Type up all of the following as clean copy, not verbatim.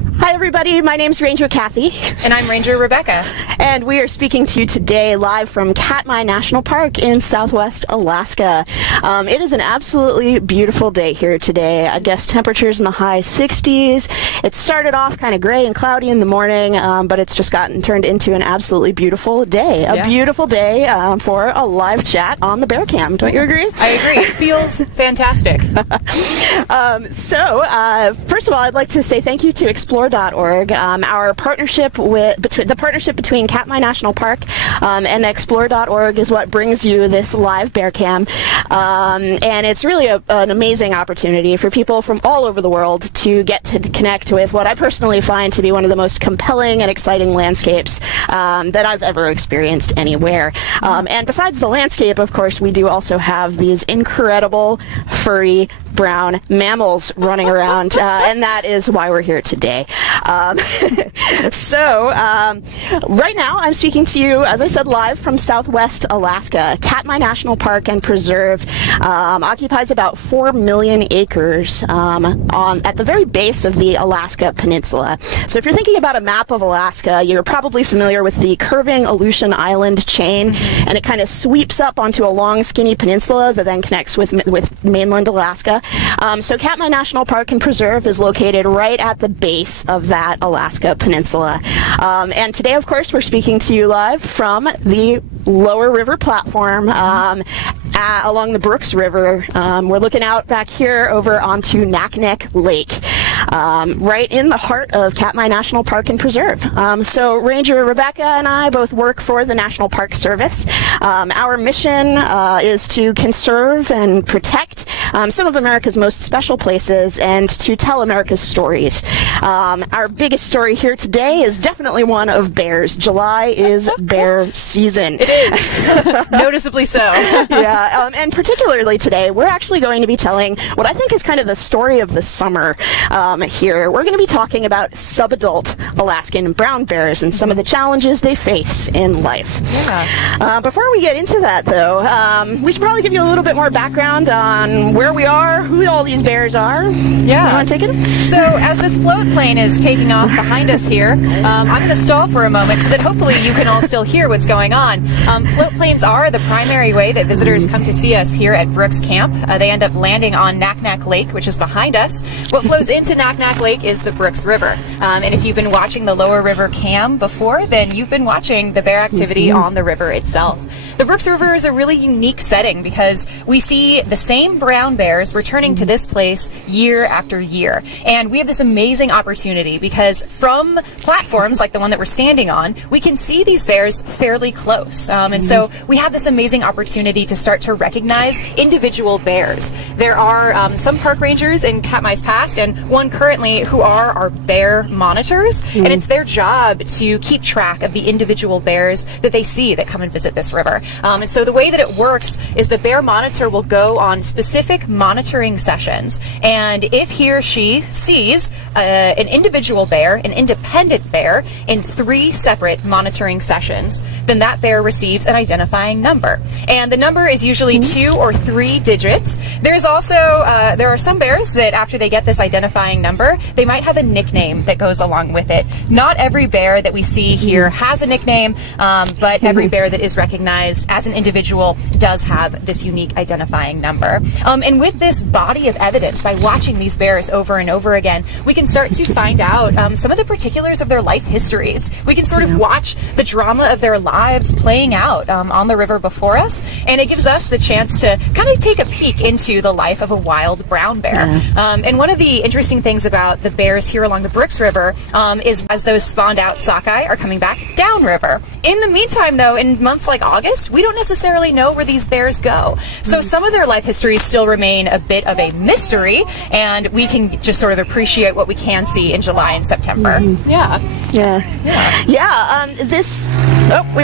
Hi everybody, my name's Ranger Kathy. And I'm Ranger Rebecca. And we are speaking to you today live from Katmai National Park in Southwest Alaska. It is an absolutely beautiful day here today. I guess temperatures in the high 60s. It started off kind of gray and cloudy in the morning, but it's just turned into an absolutely beautiful day. A beautiful day for a live chat on the Bear Cam. Don't you agree? I agree. It feels fantastic. First of all, I'd like to say thank you to Explore.org. Our partnership between Katmai National Park and Explore.org is what brings you this live Bear Cam, and it's really an amazing opportunity for people from all over the world to get to connect with what I personally find to be one of the most compelling and exciting landscapes that I've ever experienced anywhere. And besides the landscape, of course, we do also have these incredible furry brown mammals running around, and that is why we're here today. Right now I'm speaking to you, as I said, live from Southwest Alaska. Katmai National Park and Preserve occupies about 4 million acres at the very base of the Alaska Peninsula. So if you're thinking about a map of Alaska, you're probably familiar with the curving Aleutian Island chain, and it kind of sweeps up onto a long, skinny peninsula that then connects with mainland Alaska. So Katmai National Park and Preserve is located right at the base of that Alaska Peninsula. And today, of course, we're speaking to you live from the lower river platform along the Brooks River. We're looking out back here over onto Naknek Lake, right in the heart of Katmai National Park and Preserve. So Ranger Rebecca and I both work for the National Park Service. Our mission is to conserve and protect some of America's most special places and to tell America's stories. Our biggest story here today is definitely one of bears. July is bear season. It is. Noticeably so. Yeah, and particularly today, we're actually going to be telling what I think is kind of the story of the summer here. We're going to be talking about subadult Alaskan brown bears and some of the challenges they face in life. Yeah. Before we get into that, though, we should probably give you a little bit more background on where we are, who all these bears are. Yeah. You want to take it? So as this float plane is taking off behind us here, I'm going to stall for a moment so that hopefully you can all still hear what's going on. Float planes are the primary way that visitors come to see us here at Brooks Camp. They end up landing on Naknek Lake, which is behind us. What flows into Naknek Lake is the Brooks River. And if you've been watching the lower river cam before, then you've been watching the bear activity on the river itself. The Brooks River is a really unique setting because we see the same brown bears returning to this place year after year. And we have this amazing opportunity because from platforms like the one that we're standing on, we can see these bears fairly close. And so we have this amazing opportunity to start to recognize individual bears. There are some park rangers in Katmai's past and one currently who are our bear monitors. And it's their job to keep track of the individual bears that they see that come and visit this river. And so the way that it works is the bear monitor will go on specific monitoring sessions. And if he or she sees an individual bear, an independent bear, in 3 separate monitoring sessions, then that bear receives an identifying number. And the number is usually 2 or 3 digits. There's also, there are some bears that after they get this identifying number, they might have a nickname that goes along with it. Not every bear that we see here has a nickname, but every bear that is recognized as an individual does have this unique identifying number. And with this body of evidence, by watching these bears over and over again, we can start to find out some of the particulars of their life histories. We can sort of watch the drama of their lives playing out on the river before us, and it gives us the chance to kind of take a peek into the life of a wild brown bear. And one of the interesting things about the bears here along the Brooks River is as those spawned out sockeye are coming back downriver. In the meantime, though, in months like August, we don't necessarily know where these bears go. So some of their life histories still remain a bit of a mystery, and we can just sort of appreciate what we can see in July and September. We've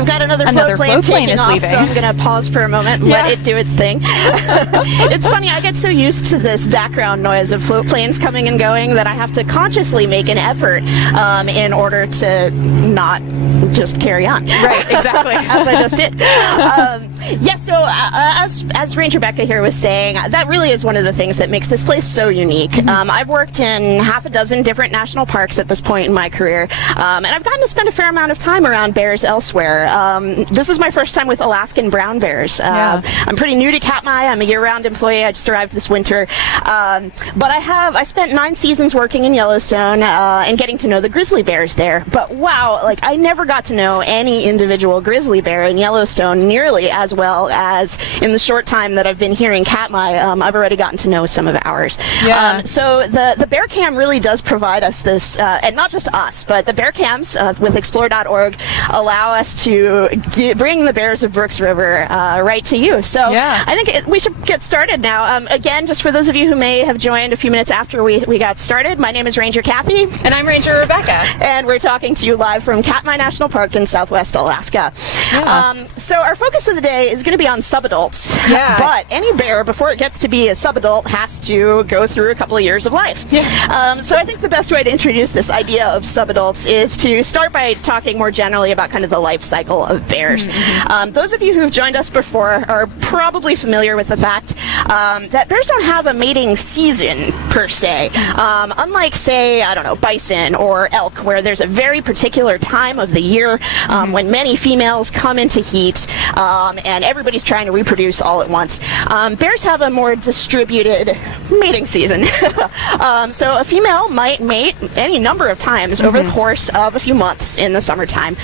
got another float plane taking off, so I'm going to pause for a moment and let it do its thing. It's funny, I get so used to this background noise of float planes coming and going that I have to consciously make an effort in order to not just carry on. Right, exactly. As I just did. Yes, so as Ranger Becca here was saying, that that really is one of the things that makes this place so unique. I've worked in half a dozen different national parks at this point in my career, and I've gotten to spend a fair amount of time around bears elsewhere. This is my first time with Alaskan brown bears. I'm pretty new to Katmai. I'm a year-round employee. I just arrived this winter, but I spent 9 seasons working in Yellowstone and getting to know the grizzly bears there. But wow, like, I never got to know any individual grizzly bear in Yellowstone nearly as well as in the short time that I've been here in Katmai. I've already gotten to know some of ours. So the bear cam really does provide us this, and not just us, but the bear cams with explore.org allow us to bring the bears of Brooks River right to you. So I think we should get started now. Again, just for those of you who may have joined a few minutes after we got started, my name is Ranger Kathy. And I'm Ranger Rebecca. And we're talking to you live from Katmai National Park in Southwest Alaska. So our focus of the day is going to be on subadults. But any bear, before it gets to be a subadult, has to go through a couple of years of life. So I think the best way to introduce this idea of subadults is to start by talking more generally about kind of the life cycle of bears. Those of you who've joined us before are probably familiar with the fact that bears don't have a mating season per se. Unlike, say, I don't know, bison or elk, where there's a very particular time of the year when many females come into heat and everybody's trying to reproduce all at once. Bears have a more distributed mating season. So a female might mate any number of times over the course of a few months in the summertime.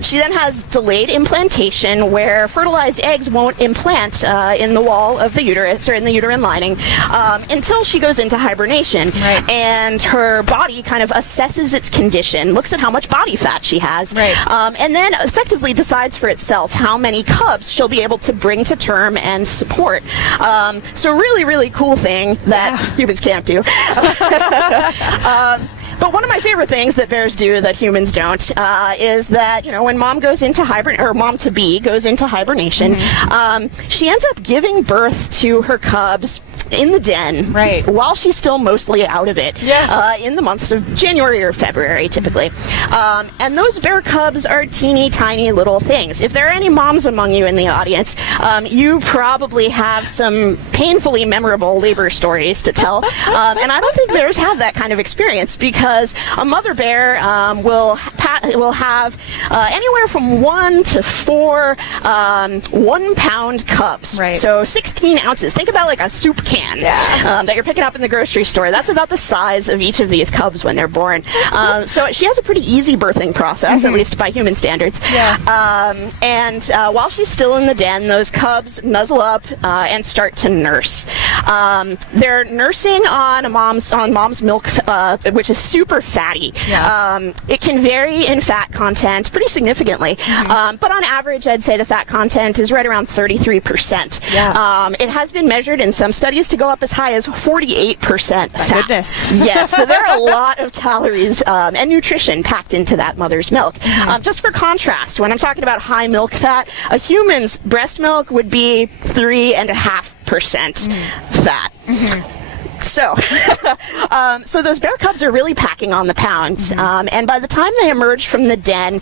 She then has delayed implantation, where fertilized eggs won't implant in the wall of the uterus or in the uterine lining until she goes into hibernation. And her body kind of assesses its condition, looks at how much body fat she has, and then effectively decides for itself how many cubs she'll be able to bring to term and support. So really, really cool thing that humans can't do. But one of my favorite things that bears do that humans don't is that, you know, when mom goes into mom-to-be goes into hibernation, she ends up giving birth to her cubs in the den while she's still mostly out of it in the months of January or February, typically. And those bear cubs are teeny tiny little things. If there are any moms among you in the audience, you probably have some painfully memorable labor stories to tell. And I don't think bears have that kind of experience, because a mother bear will have anywhere from 1 to 4 1-pound cubs. So 16 ounces. Think about like a soup can that you're picking up in the grocery store. That's about the size of each of these cubs when they're born. So she has a pretty easy birthing process, at least by human standards. And while she's still in the den, those cubs nuzzle up and start to nurse. They're nursing on mom's milk, which is super fatty. It can vary in fat content pretty significantly, but on average, I'd say the fat content is right around 33%. It has been measured in some studies to go up as high as 48% fat. Goodness. Yes, so there are a lot of calories and nutrition packed into that mother's milk. Just for contrast, when I'm talking about high milk fat, a human's breast milk would be 3.5% fat. So, so those bear cubs are really packing on the pounds, and by the time they emerge from the den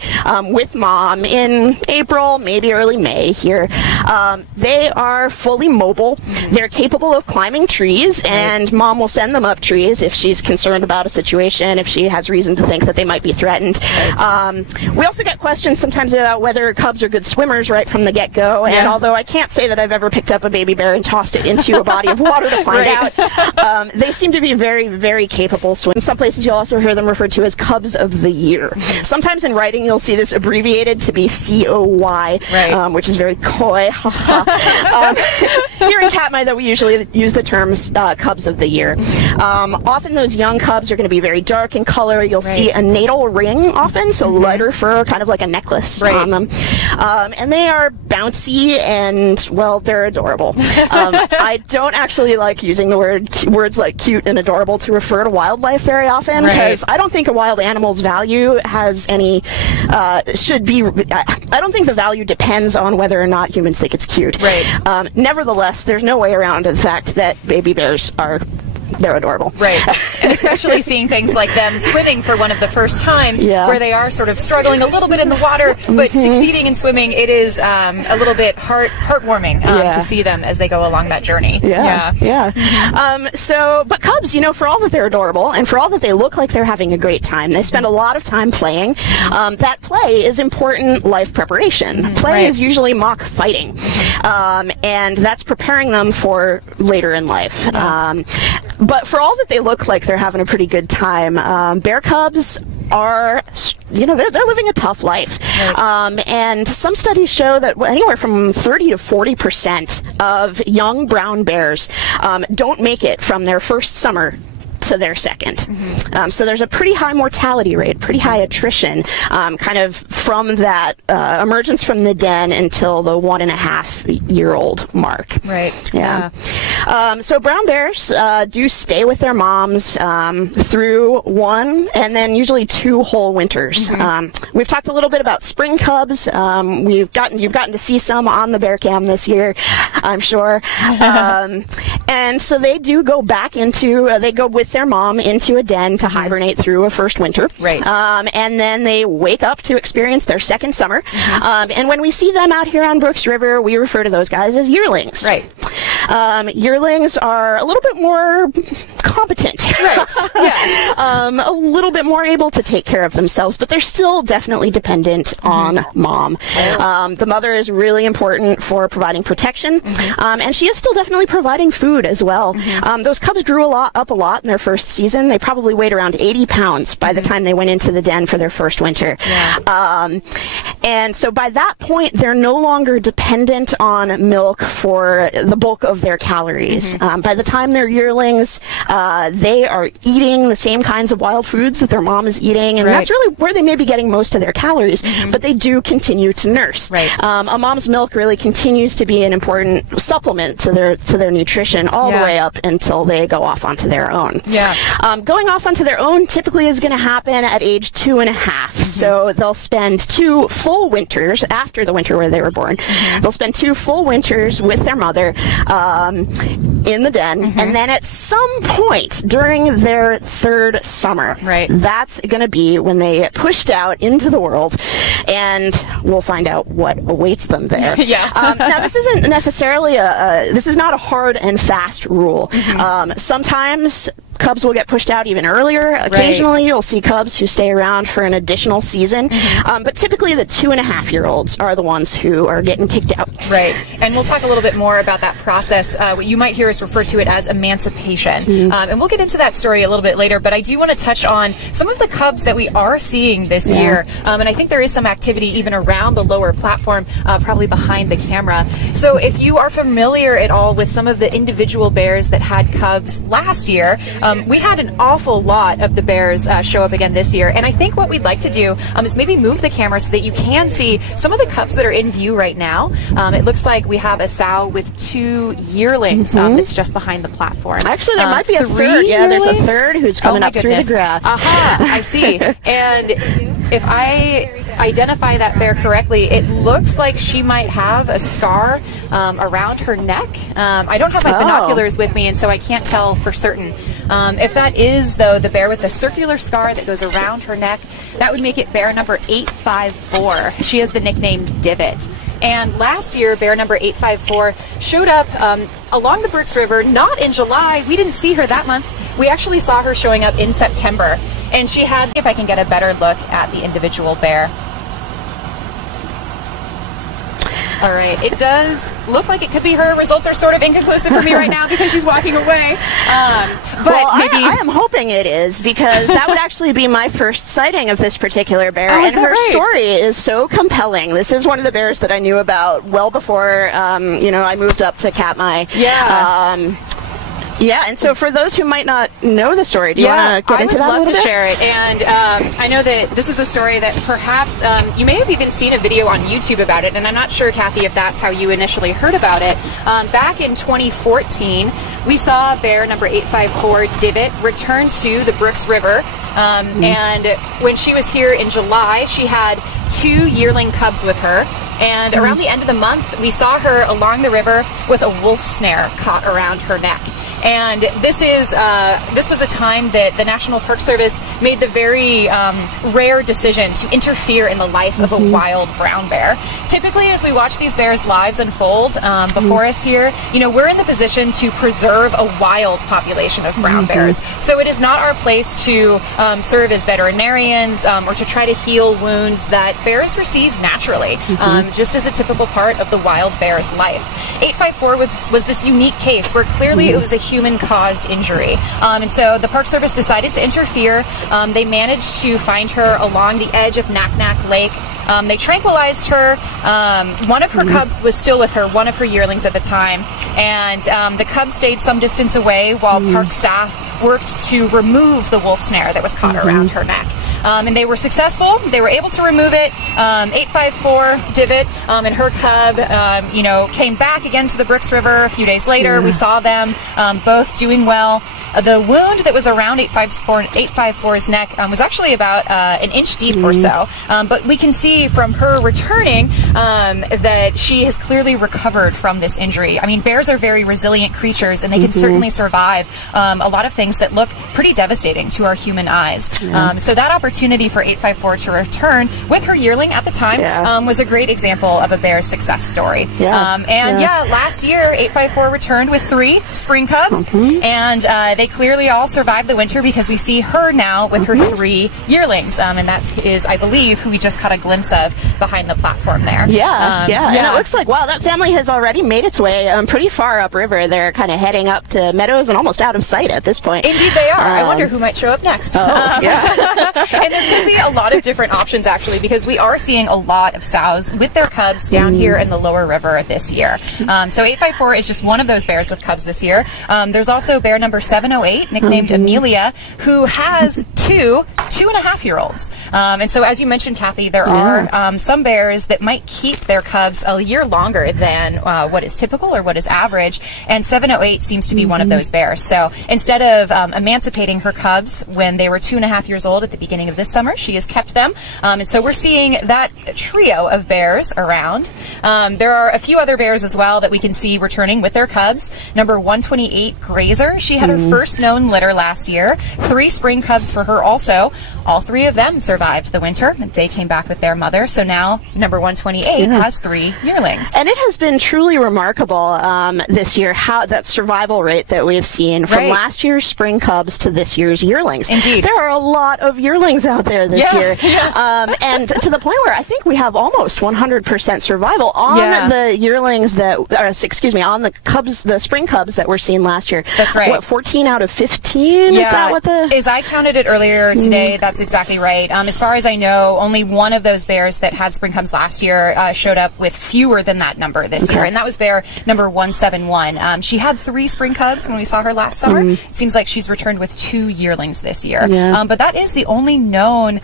with mom in April, maybe early May here, they are fully mobile. They're capable of climbing trees, and mom will send them up trees if she's concerned about a situation, if she has reason to think that they might be threatened. We also get questions sometimes about whether cubs are good swimmers right from the get-go, and although I can't say that I've ever picked up a baby bear and tossed it into a body of water to find out, they seem to be very, very capable swimmers. In some places, you'll also hear them referred to as Cubs of the Year. Sometimes in writing, you'll see this abbreviated to be COY, which is very coy. Here in Katmai, though, we usually use the terms Cubs of the Year. Often those young cubs are going to be very dark in color. You'll see a natal ring often, so lighter fur, kind of like a necklace on them. And they are bouncy and, well, they're adorable. I don't actually like using the words like cute and adorable to refer to wildlife very often, because I don't think a wild animal's value has any, I don't think the value depends on whether or not humans think it's cute. Nevertheless, there's no way around the fact that baby bears are they're adorable. Right. And especially seeing things like them swimming for one of the first times, where they are sort of struggling a little bit in the water, but succeeding in swimming, it is a little bit heartwarming to see them as they go along that journey. But cubs, you know, for all that they're adorable and for all that they look like they're having a great time, they spend a lot of time playing. That play is important life preparation. Play is usually mock fighting, and that's preparing them for later in life. But for all that they look like they're having a pretty good time, bear cubs are, you know, they're living a tough life. And some studies show that anywhere from 30 to 40% of young brown bears don't make it from their first summer to their second. So there's a pretty high mortality rate, pretty high attrition, kind of from that emergence from the den until the 1.5-year-old mark. So brown bears do stay with their moms through 1 and then usually 2 whole winters. We've talked a little bit about spring cubs. You've gotten to see some on the bear cam this year, I'm sure. And so they do go back into, they go with their mom into a den to hibernate through a first winter. And then they wake up to experience their second summer. And when we see them out here on Brooks River, we refer to those guys as yearlings. Yearlings are a little bit more competent. A little bit more able to take care of themselves, but they're still definitely dependent on mom. The mother is really important for providing protection, and she is still definitely providing food as well. Those cubs grew up a lot in their first season. They probably weighed around 80 pounds by the time they went into the den for their first winter. And so by that point, they're no longer dependent on milk for the bulk of their calories. By the time they're yearlings, they are eating the same kinds of wild foods that their mom is eating, and that's really where they may be getting most of their calories, but they do continue to nurse. A mom's milk really continues to be an important supplement to their nutrition all the way up until they go off onto their own. Going off onto their own typically is going to happen at age 2.5. So they'll spend 2 full winters after the winter where they were born. They'll spend 2 full winters with their mother in the den, and then at some point during their 3rd summer, that's going to be when they get pushed out into the world, and we'll find out what awaits them there. Now, this isn't necessarily this is not a hard and fast rule. Sometimes cubs will get pushed out even earlier. Occasionally, you'll see cubs who stay around for an additional season, but typically the 2.5-year-olds are the ones who are getting kicked out. And we'll talk a little bit more about that process. What you might hear us refer to it as emancipation. And we'll get into that story a little bit later, but I do want to touch on some of the cubs that we are seeing this year. And I think there is some activity even around the lower platform, probably behind the camera. So if you are familiar at all with some of the individual bears that had cubs last year, we had an awful lot of the bears show up again this year, and I think what we'd like to do is maybe move the camera so that you can see some of the cubs that are in view right now. It looks like we have a sow with 2 yearlings that's just behind the platform. Actually, there might be a 3rd. Yeah, there's a 3rd who's coming up through the grass. I see. And if I identify that bear correctly, it looks like she might have a scar around her neck. I don't have my binoculars with me, and so I can't tell for certain. If that is, though, the bear with the circular scar that goes around her neck, that would make it bear number 854. She has the nickname Divot. And last year, bear number 854 showed up along the Brooks River, not in July. We didn't see her that month. We actually saw her showing up in September. And she had, if I can get a better look at the individual bear. All right, it does look like it could be her. Results are sort of inconclusive for me right now because she's walking away. But maybe I am hoping it is, because that would actually be my first sighting of this particular bear, and her story is so compelling. This is one of the bears that I knew about well before you know, I moved up to Katmai. And so for those who might not know the story, do you want to get into that a little bit? I would love to share it. And I know that this is a story that perhaps you may have even seen a video on YouTube about it, and I'm not sure, Kathy, if that's how you initially heard about it. Back in 2014, we saw bear number 854, Divot, return to the Brooks River. And when she was here in July, she had 2 yearling cubs with her. And around the end of the month, we saw her along the river with a wolf snare caught around her neck. And this was a time that the National Park Service made the very rare decision to interfere in the life of a wild brown bear. Typically, as we watch these bears' lives unfold before us here, we're in the position to preserve a wild population of brown bears. So it is not our place to serve as veterinarians or to try to heal wounds that bears receive naturally, just as a typical part of the wild bear's life. 854 was this unique case where clearly it was a human-caused injury. And so the Park Service decided to interfere. They managed to find her along the edge of Naknek Lake. They tranquilized her. One of her cubs was still with her, one of her yearlings at the time. And the cub stayed some distance away while park staff worked to remove the wolf snare that was caught around her neck. And they were successful. They were able to remove it. 854 Divot and her cub, came back again to the Brooks River a few days later. We saw them both doing well. The wound that was around 854's neck was actually about an inch deep or so. But we can see from her returning that she has clearly recovered from this injury. I mean, bears are very resilient creatures, and they can certainly survive a lot of things that look pretty devastating to our human eyes. So that opportunity for 854 to return with her yearling at the time was a great example of a bear's success story. Last year 854 returned with 3 spring cubs, and they clearly all survived the winter because we see her now with her 3 yearlings, and that is, I believe, who we just caught a glimpse of behind the platform there. And it looks like, wow, that family has already made its way pretty far upriver. They're kind of heading up to meadows and almost out of sight at this point. Indeed they are. I wonder who might show up next. And there could be a lot of different options, actually, because we are seeing a lot of sows with their cubs down here in the lower river this year. So 854 is just one of those bears with cubs this year. There's also bear number 708, nicknamed Amelia, who has 2 2.5-year-olds. And so, as you mentioned, Kathy, there are some bears that might keep their cubs a year longer than what is typical or what is average, and 708 seems to be one of those bears. So instead of emancipating her cubs when they were 2.5 years old at the beginning of this summer, she has kept them. And so we're seeing that trio of bears around. There are a few other bears as well that we can see returning with their cubs. Number 128, Grazer. She had her first known litter last year. 3 spring cubs for her also. All 3 of them survived the winter. They came back with their mother. So now number 128 has 3 yearlings. And it has been truly remarkable this year, how that survival rate that we've seen from last year's spring cubs to this year's yearlings. Indeed. There are a lot of yearlings out there this year. And to the point where I think we have almost 100% survival on the yearlings that, on the cubs, the spring cubs that were seen last year. That's right. What, 14 out of 15? Yeah. Is that what the... As I counted it earlier today, that's exactly right. As far as I know, only one of those bears that had spring cubs last year showed up with fewer than that number this year, and that was bear number 171. She had 3 spring cubs when we saw her last summer. It seems like she's returned with 2 yearlings this year. But that is the only known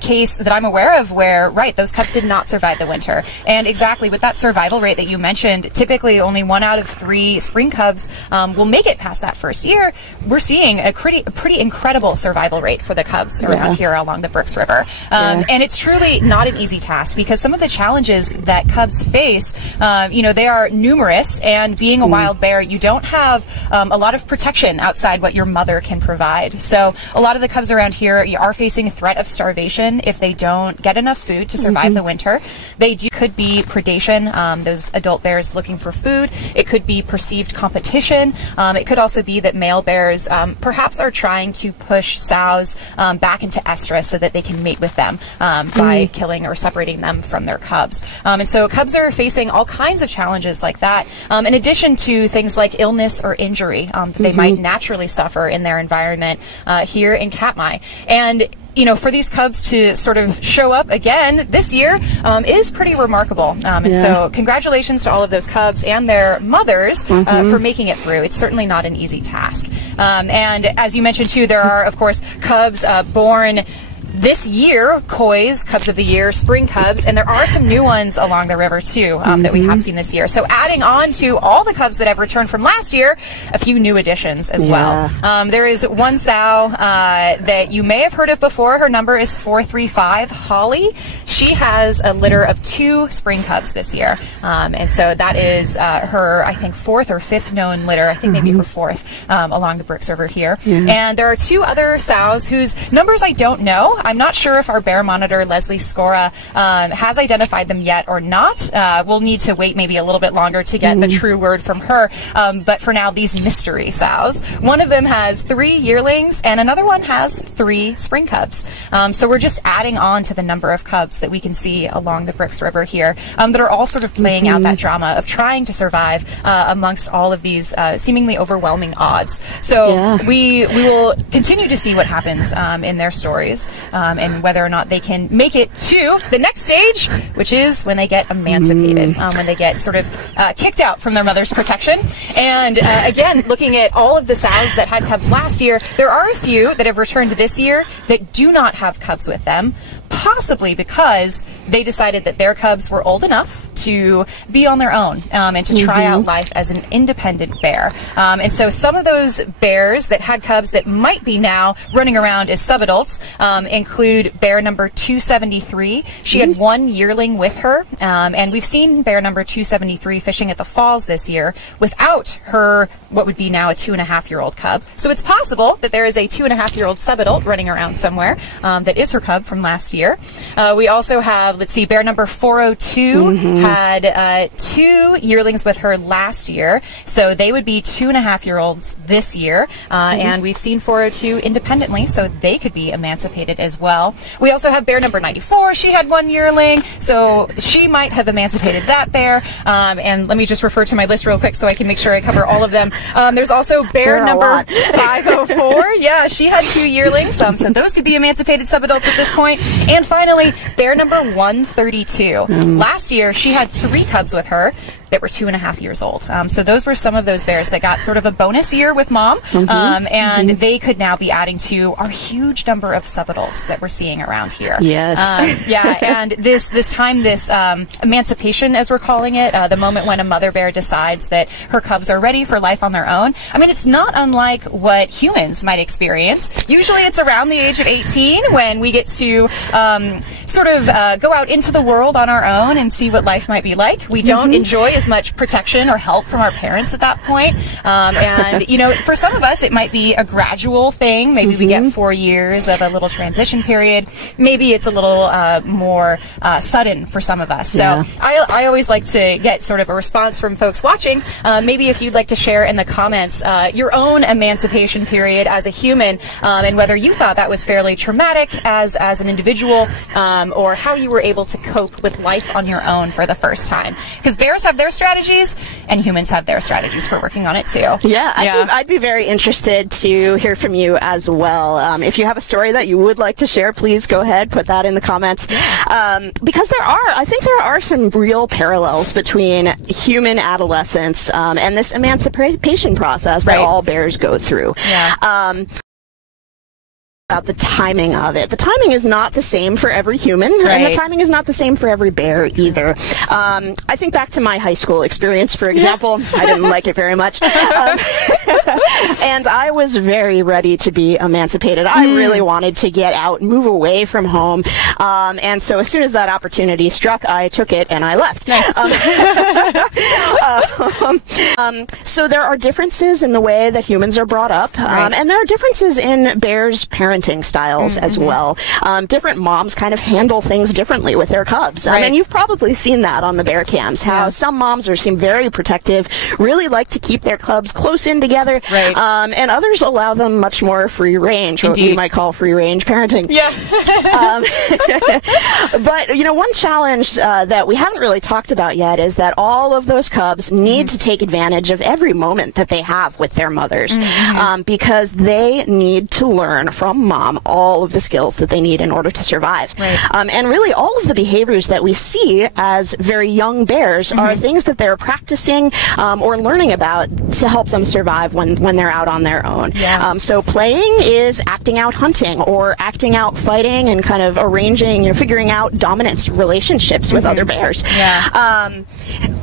case that I'm aware of where, those cubs did not survive the winter. And exactly with that survival rate that you mentioned, typically only 1 out of 3 spring cubs will make it past that first year. We're seeing a pretty incredible survival rate for the cubs around here along the Brooks River. And it's truly not an easy task because some of the challenges that cubs face, they are numerous, and being a wild bear, you don't have a lot of protection outside what your mother can provide. So a lot of the cubs around here are facing a threat of starvation if they don't get enough food to survive the winter. Could be predation, those adult bears looking for food. It could be perceived competition. It could also be that male bears perhaps are trying to push sows back into estrus so that they can mate with them by killing or separating them from their cubs. And so cubs are facing all kinds of challenges like that, in addition to things like illness or injury that they might naturally suffer in their environment here in Katmai. And for these cubs to sort of show up again this year is pretty remarkable. And so congratulations to all of those cubs and their mothers for making it through. It's certainly not an easy task. And as you mentioned too, there are, of course, cubs born this year, kois, cubs of the year, spring cubs, and there are some new ones along the river too that we have seen this year. So adding on to all the cubs that have returned from last year, a few new additions as well. There is one sow that you may have heard of before. Her number is 435, Holly. She has a litter of 2 spring cubs this year. And so that is her, I think, 4th or 5th known litter. I think maybe her 4th along the Brooks River here. And there are 2 other sows whose numbers I don't know. I'm not sure if our bear monitor, Leslie Scora, has identified them yet or not. We'll need to wait maybe a little bit longer to get the true word from her. But for now, these mystery sows. One of them has 3 yearlings and another one has 3 spring cubs. So we're just adding on to the number of cubs that we can see along the Brooks River here that are all sort of playing out that drama of trying to survive amongst all of these seemingly overwhelming odds. So we will continue to see what happens in their stories and whether or not they can make it to the next stage, which is when they get emancipated, when they get sort of kicked out from their mother's protection. And again, looking at all of the sows that had cubs last year, there are a few that have returned this year that do not have cubs with them, possibly because they decided that their cubs were old enough to be on their own and to try out life as an independent bear. And so some of those bears that had cubs that might be now running around as subadults include bear number 273. She had 1 yearling with her, and we've seen bear number 273 fishing at the falls this year without her, what would be now a 2.5-year-old cub. So it's possible that there is a 2.5-year-old subadult running around somewhere that is her cub from last year. We also have, let's see, bear number 402 had 2 yearlings with her last year, so they would be 2.5-year-olds this year, and we've seen 402 independently, so they could be emancipated as well. We also have bear number 94. She had 1 yearling, so she might have emancipated that bear. And let me just refer to my list real quick so I can make sure I cover all of them. There's also bear number 504. Yeah, she had 2 yearlings, so those could be emancipated subadults at this point. And finally, bear number 132. Last year, she had 3 cubs with her that were 2.5 years old. So those were some of those bears that got sort of a bonus year with mom, and they could now be adding to our huge number of subadults that we're seeing around here. Yes. Yeah, and this time, this emancipation, as we're calling it, the moment when a mother bear decides that her cubs are ready for life on their own. I mean, it's not unlike what humans might experience. Usually it's around the age of 18 when we get to sort of go out into the world on our own and see what life might be like. We don't enjoy as much protection or help from our parents at that point. And, you know, for some of us, it might be a gradual thing. Maybe we get 4 years of a little transition period. Maybe it's a little more sudden for some of us. So I always like to get sort of a response from folks watching. Maybe if you'd like to share in the comments your own emancipation period as a human, and whether you thought that was fairly traumatic as an individual, or how you were able to cope with life on your own for the first time. Because bears have their strategies and humans have their strategies for working on it too. Yeah, I'd be very interested to hear from you as well. If you have a story that you would like to share, please go ahead, put that in the comments. Because I think there are some real parallels between human adolescence and this emancipation process that all bears go through. About the timing of it. The timing is not the same for every human, and the timing is not the same for every bear either. I think back to my high school experience, for example. I didn't like it very much. And I was very ready to be emancipated. I really wanted to get out, move away from home. And so as soon as that opportunity struck, I took it and I left. Nice. So there are differences in the way that humans are brought up, and there are differences in bears' parenting styles as well. Different moms kind of handle things differently with their cubs. I mean, you've probably seen that on the bear cams, how some moms seem very protective, really like to keep their cubs close in together, and others allow them much more free range, what we might call free range parenting. But, you know, one challenge that we haven't really talked about yet is that all of those cubs need to take advantage of every moment that they have with their mothers, because they need to learn from mom all of the skills that they need in order to survive. Right. And really all of the behaviors that we see as very young bears are things that they're practicing or learning about to help them survive when they're out on their own. Yeah. So playing is acting out hunting or acting out fighting and kind of arranging, figuring out dominance relationships with other bears. Yeah.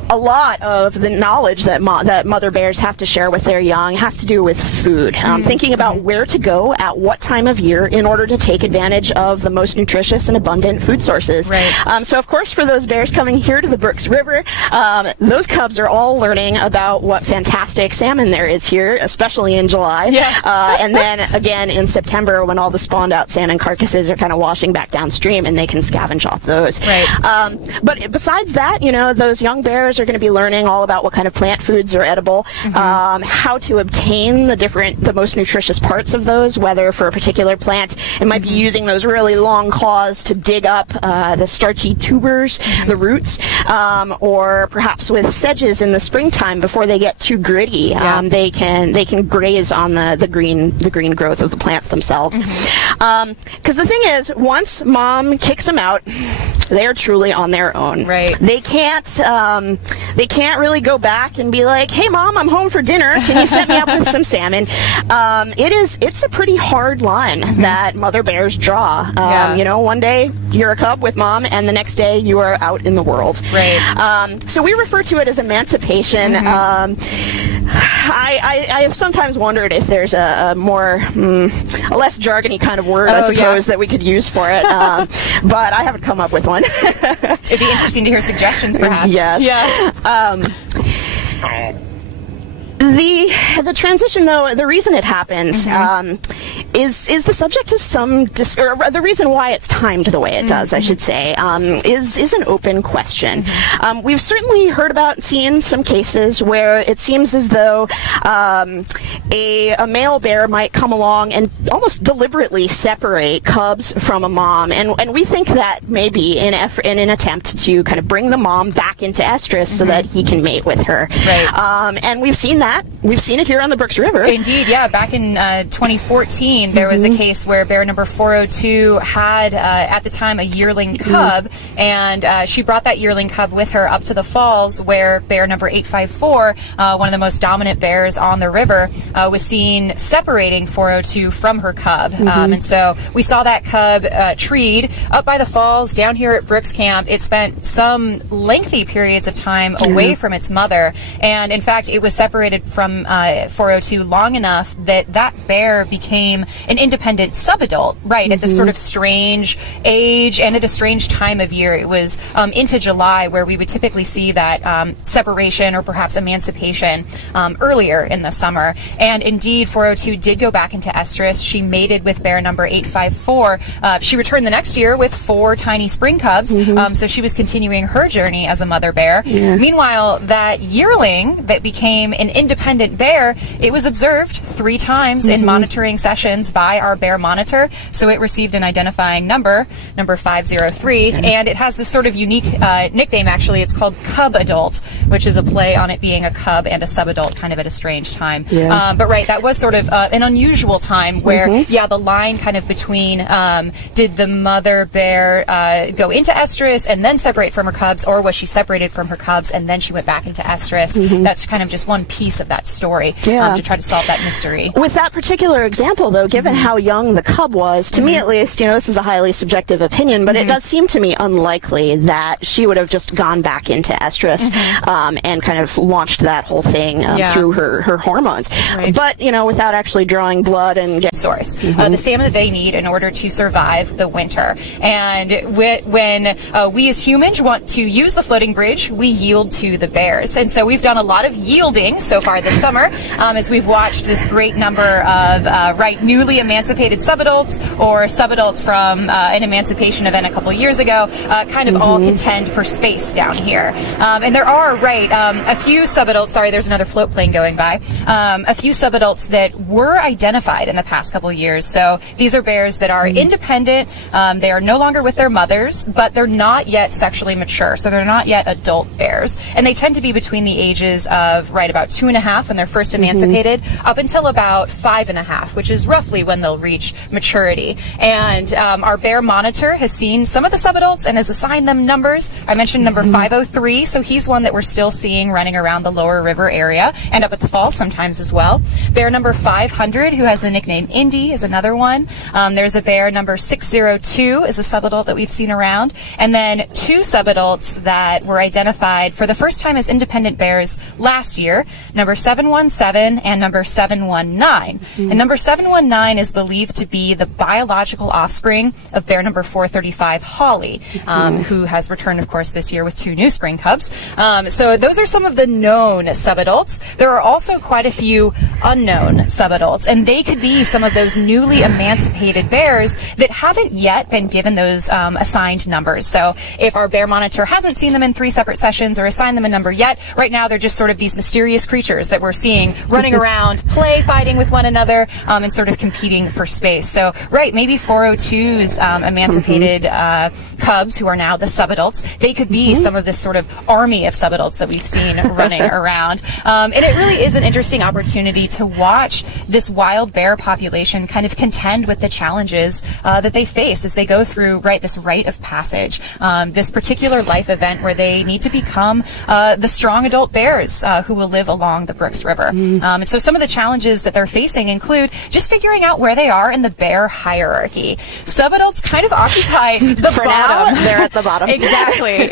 A lot of the knowledge that mother bears have to share with their young has to do with food. Thinking about where to go at what time of year in order to take advantage of the most nutritious and abundant food sources. Right. So of course for those bears coming here to the Brooks River, those cubs are all learning about what fantastic salmon there is here, especially in July. Yeah. And then again in September when all the spawned out salmon carcasses are kind of washing back downstream and they can scavenge off those. Right. But besides that, those young bears are going to be learning all about what kind of plant foods are edible, how to obtain the most nutritious parts of those, whether for a particular plant it might be using those really long claws to dig up the starchy tubers, the roots, or perhaps with sedges in the springtime before they get too gritty, they can graze on the green growth of the plants themselves. Because the thing is, once mom kicks them out, they are truly on their own. Right. They can't really go back and be like, hey mom, I'm home for dinner, can you set me up with some salmon? It's a pretty hard line that mother bears draw. One day you're a cub with mom and the next day you are out in the world. Right. So we refer to it as emancipation. I have sometimes wondered if there's a less jargony kind of word, I suppose, that we could use for it, but I haven't come up with one. It'd be interesting to hear suggestions, perhaps. Yes. Yeah. The transition, though, the reason it happens is the subject of some or the reason why it's timed the way it does, I should say, is an open question. We've certainly heard about and seen some cases where it seems as though a male bear might come along and almost deliberately separate cubs from a mom, and we think that may be in an attempt to kind of bring the mom back into estrus so that he can mate with her. Right. And we've seen that. We've seen it here on the Brooks River. Indeed, yeah. Back in 2014, there was a case where bear number 402 had, at the time, a yearling cub, and she brought that yearling cub with her up to the falls where bear number 854, one of the most dominant bears on the river, was seen separating 402 from her cub. And so we saw that cub treed up by the falls down here at Brooks Camp. It spent some lengthy periods of time away from its mother, and in fact it was separated from 402 long enough that that bear became an independent subadult, right, at this sort of strange age and at a strange time of year. It was into July where we would typically see that separation or perhaps emancipation earlier in the summer. And indeed, 402 did go back into estrus. She mated with bear number 854. She returned the next year with 4 tiny spring cubs, so she was continuing her journey as a mother bear. Meanwhile, that yearling that became an independent bear, it was observed 3 times in monitoring sessions by our bear monitor, so it received an identifying number 503, and it has this sort of unique nickname. Actually, it's called cub adult, which is a play on it being a cub and a subadult kind of at a strange time. But right, that was sort of an unusual time where the line kind of between did the mother bear go into estrus and then separate from her cubs, or was she separated from her cubs and then she went back into estrus? That's kind of just one piece of that story to try to solve that mystery. With that particular example, though, given how young the cub was, to me at least, this is a highly subjective opinion, but it does seem to me unlikely that she would have just gone back into estrus and kind of launched that whole thing through her hormones. But, without actually drawing blood and getting source. The salmon that they need in order to survive the winter. And when we as humans want to use the floating bridge, we yield to the bears. And so we've done a lot of yielding so far this summer as we've watched this great number of newly emancipated subadults or subadults from an emancipation event a couple of years ago kind of all contend for space down here. And there are, a few subadults, sorry, there's another float plane going by, a few subadults that were identified in the past couple of years. So these are bears that are independent, they are no longer with their mothers, but they're not yet sexually mature, so they're not yet adult bears. And they tend to be between the ages of, about 2.5 when they're first emancipated, up until about 5.5, which is roughly roughly when they'll reach maturity. And our bear monitor has seen some of the subadults and has assigned them numbers. I mentioned number 503, so he's one that we're still seeing running around the lower river area and up at the falls sometimes as well. Bear number 500, who has the nickname Indy, is another one. There's a bear number 602 is a subadult that we've seen around. And then 2 subadults that were identified for the first time as independent bears last year, number 717 and number 719. And number 719 is believed to be the biological offspring of bear number 435, Holly, who has returned, of course, this year with 2 new spring cubs. So those are some of the known subadults. There are also quite a few unknown subadults, and they could be some of those newly emancipated bears that haven't yet been given those assigned numbers. So if our bear monitor hasn't seen them in 3 separate sessions or assigned them a number yet, right now they're just sort of these mysterious creatures that we're seeing running around, fighting with one another, and sort of competing for space. So, right, maybe 402's emancipated cubs, who are now the subadults, they could be some of this sort of army of subadults that we've seen running around. And it really is an interesting opportunity to watch this wild bear population kind of contend with the challenges that they face as they go through, right, this rite of passage, this particular life event where they need to become the strong adult bears who will live along the Brooks River. And so some of the challenges that they're facing include just figuring out where they are in the bear hierarchy. Subadults kind of occupy the bottom. They're at the bottom. Exactly.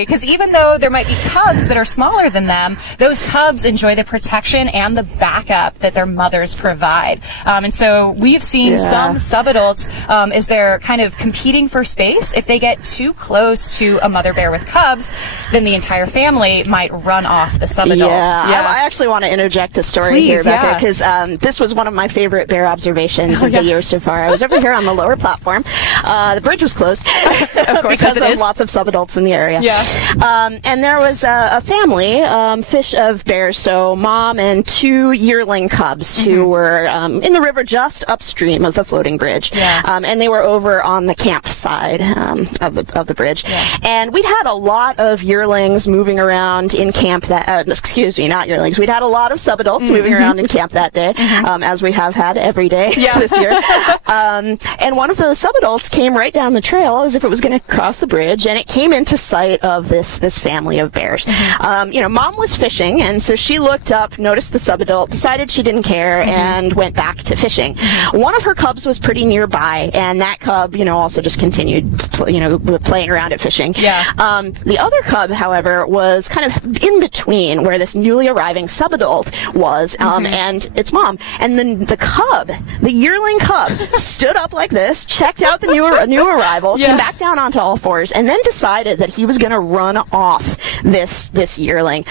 Because even though there might be cubs that are smaller than them, those cubs enjoy the protection and the backup that their mothers provide. And so we've seen some subadults as they're kind of competing for space. If they get too close to a mother bear with cubs, then the entire family might run off the subadults. I actually want to interject a story here, Becca, because this was one of my favorite bear observations of the year so far. I was over here on the lower platform. The bridge was closed, of course, because of lots of subadults in the area. And there was a family, fish of bears, so mom and 2 yearling cubs who were in the river just upstream of the floating bridge. And they were over on the camp side of the bridge. And we'd had a lot of yearlings moving around in camp that, excuse me, not yearlings. We'd had a lot of subadults moving around in camp that day, as we have had every day this year. And one of those subadults came right down the trail as if it was going to cross the bridge, and it came into sight of this family of bears. You know, mom was fishing, and so she looked up, noticed the subadult, decided she didn't care, and went back to fishing. One of her cubs was pretty nearby, and that cub, you know, also just continued, playing around at fishing. The other cub, however, was kind of in between where this newly arriving subadult was and its mom. And then the yearling cub, stood up like this, checked out the new arrival, came back down onto all fours, and then decided that he was going to run off this yearling.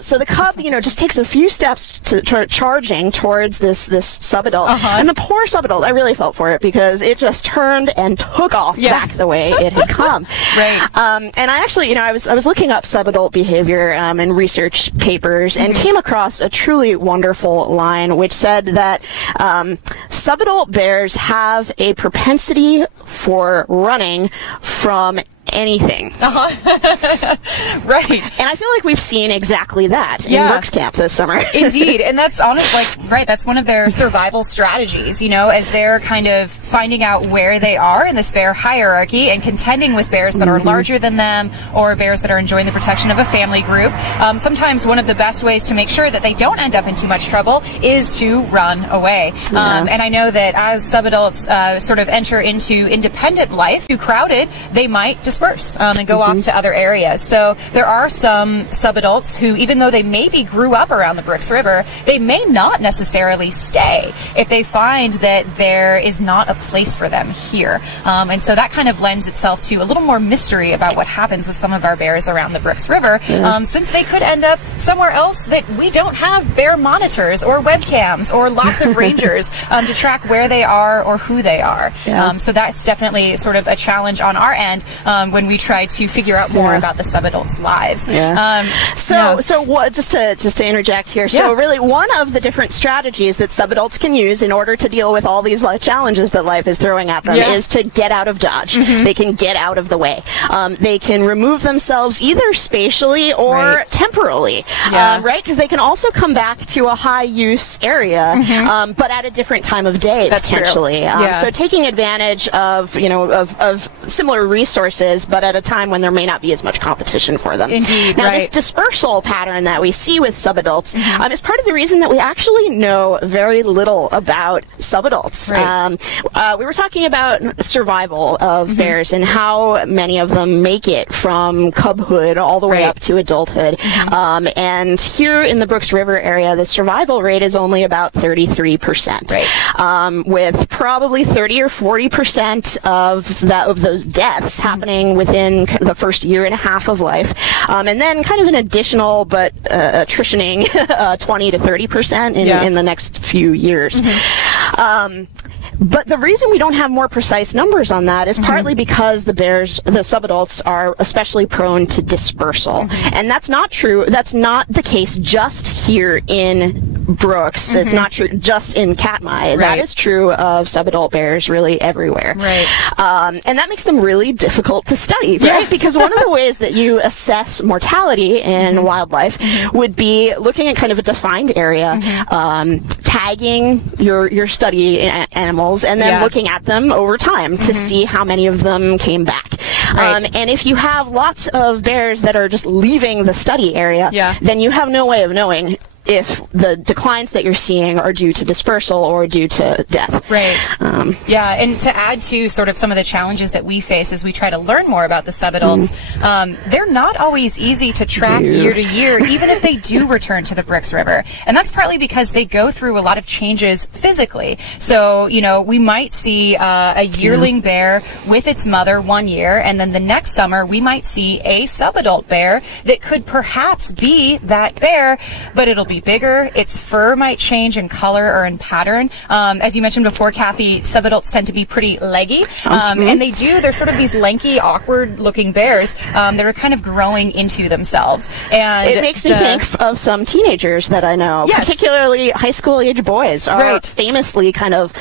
So the cub, just takes a few steps to charging towards this subadult, and the poor subadult, I really felt for it because it just turned and took off back the way it had come. And I actually, I was looking up subadult behavior in research papers and came across a truly wonderful line which said that subadult bears have a propensity for running from anything. Right. And I feel like we've seen exactly that in Brooks Camp this summer. Indeed. And that's that's one of their survival strategies, as they're kind of finding out where they are in this bear hierarchy and contending with bears that are larger than them or bears that are enjoying the protection of a family group. Sometimes one of the best ways to make sure that they don't end up in too much trouble is to run away. And I know that as subadults sort of enter into independent life, too crowded, they might disperse and go off to other areas. So there are some subadults who, even though they maybe grew up around the Brooks River, they may not necessarily stay if they find that there is not a place for them here. And so that kind of lends itself to a little more mystery about what happens with some of our bears around the Brooks River, since they could end up somewhere else that we don't have bear monitors or webcams or lots of rangers to track where they are or who they are. So that's definitely sort of a challenge on our end. when we try to figure out more about the subadults' lives. So what? Just to interject here. So really, one of the different strategies that subadults can use in order to deal with all these life challenges that life is throwing at them is to get out of Dodge. They can get out of the way. They can remove themselves either spatially or temporally, right? Because they can also come back to a high-use area, but at a different time of day, potentially. So taking advantage of, of similar resources, but at a time when there may not be as much competition for them. Indeed, now, this dispersal pattern that we see with subadults is part of the reason that we actually know very little about subadults. We were talking about survival of bears and how many of them make it from cubhood all the way up to adulthood. And here in the Brooks River area, the survival rate is only about 33%, with probably 30 or 40% of those deaths happening within the first year and a half of life, and then kind of an additional but attritioning 20 to 30% in the next few years. But the reason we don't have more precise numbers on that is partly because the subadults are especially prone to dispersal. And that's not true. That's not the case just here in Brooks. It's not true just in Katmai. That is true of subadult bears really everywhere. And that makes them really difficult to study, right? Because one of the ways that you assess mortality in wildlife would be looking at kind of a defined area, tagging your study animals, and then looking at them over time to see how many of them came back. And if you have lots of bears that are just leaving the study area, then you have no way of knowing if the declines that you're seeing are due to dispersal or due to death. And to add to sort of some of the challenges that we face as we try to learn more about the subadults, they're not always easy to track year to year, even if they do return to the Brooks River. And that's partly because they go through a lot of changes physically. So, we might see a yearling bear with its mother one year, and then the next summer we might see a subadult bear that could perhaps be that bear, but it'll be bigger. Its fur might change in color or in pattern. As you mentioned before, Kathy, subadults tend to be pretty leggy, and they're sort of these lanky, awkward-looking bears that are kind of growing into themselves. And it makes me think of some teenagers that I know, particularly high school-age boys, are famously kind of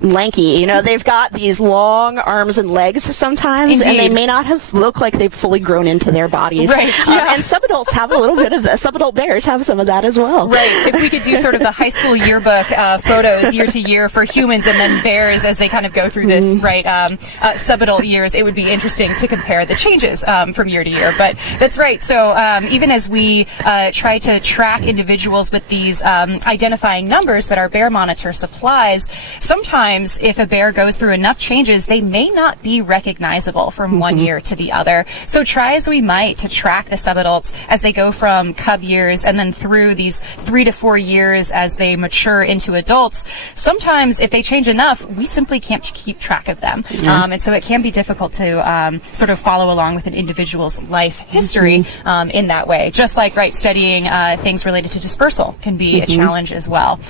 lanky. They've got these long arms and legs sometimes, and they may not have looked like they've fully grown into their bodies. And subadults have a little bit of that. Subadult bears have some of that as well. If we could do sort of the high school yearbook photos year to year for humans and then bears as they kind of go through this, subadult years, it would be interesting to compare the changes from year to year. But that's right. So even as we try to track individuals with these identifying numbers that our bear monitor supplies, sometimes if a bear goes through enough changes, they may not be recognizable from one year to the other. So try as we might to track the subadults as they go from cub years and then through these 3 to 4 years as they mature into adults, sometimes if they change enough, we simply can't keep track of them. And so it can be difficult to sort of follow along with an individual's life history in that way. Just like studying things related to dispersal can be a challenge as well.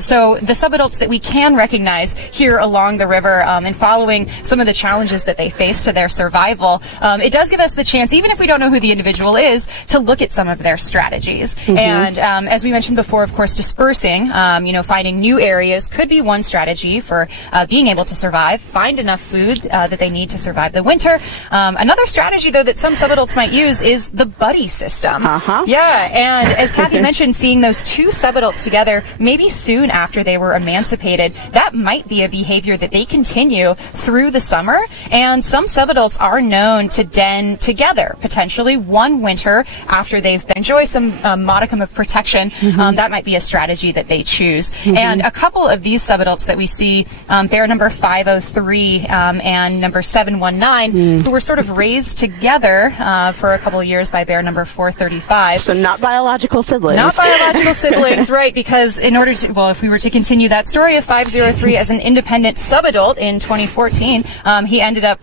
So the subadults that we can recognize here along the river and following some of the challenges that they face to their survival, it does give us the chance, even if we don't know who the individual is, to look at some of their strategies. And as we mentioned before, of course, dispersing, finding new areas could be one strategy for being able to survive, find enough food that they need to survive the winter. Another strategy, though, that some subadults might use is the buddy system. And as Kathy mentioned, seeing those two subadults together, maybe soon after they were emancipated, that might be a behavior that they continue through the summer. And some subadults are known to den together, potentially one winter after they've enjoyed some modicum of protection. That might be a strategy that they choose. And a couple of these subadults that we see, bear number 503 and number 719, who were sort of raised together for a couple of years by bear number 435. So not biological siblings. Not biological siblings, right, because in order to, if we were to continue that story of 503 as an independent subadult in 2014, he ended up